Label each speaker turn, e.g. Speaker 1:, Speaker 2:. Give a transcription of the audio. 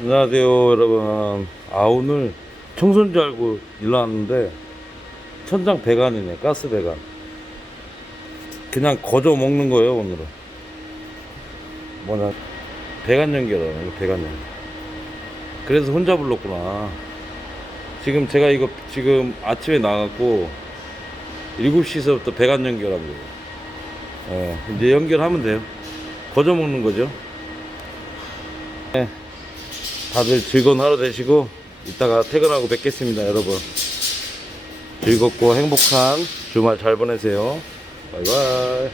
Speaker 1: 안녕하세요 여러분. 아 오늘 청소인 줄 알고 일어났는데 천장 배관이네 가스 배관. 그냥 거저 먹는 거예요 오늘은. 뭐냐 배관 연결하는 거 배관 연결. 그래서 혼자 불렀구나. 지금 제가 이거 지금 아침에 나갔고 7시서부터 배관 연결한 거예요. 예, 이제 연결하면 돼요. 거저 먹는 거죠? 네, 다들 즐거운 하루 되시고 이따가 퇴근하고 뵙겠습니다 여러분. 즐겁고 행복한 주말 잘 보내세요. 바이바이